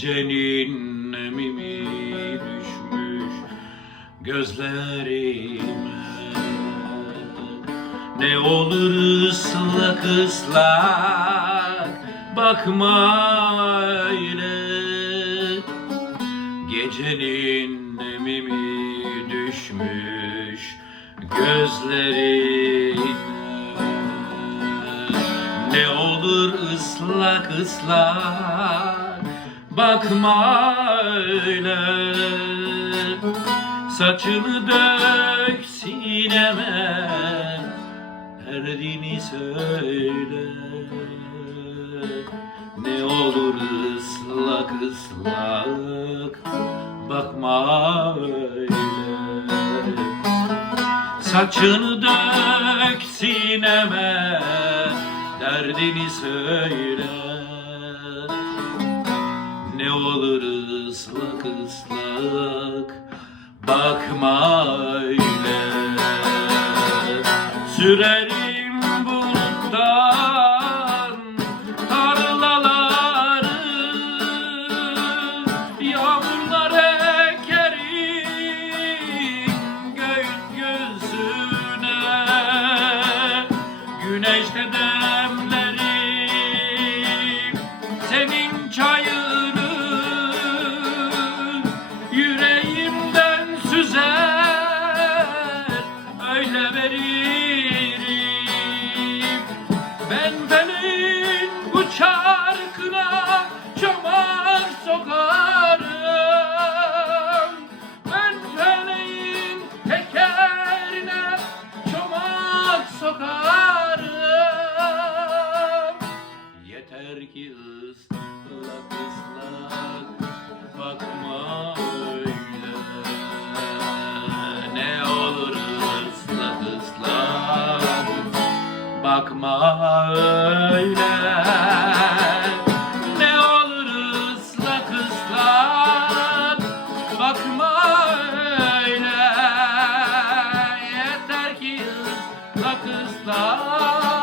Gecenin nemimi düşmüş gözlerime. Ne olur ıslak ıslak bakma öyle. Gecenin nemimi düşmüş gözlerine ne olur ıslak ıslak bakma öyle. Saçını dök sineme. Derdini söyle. Ne olur ıslak ıslak bakma öyle. Saçını dök sineme. Derdini söyle ıslak ıslak Bakma öyle. Sürerim bakma öyle. Ne olur ıslak ıslak bakma öyle. Yeter ki ıslak ıslak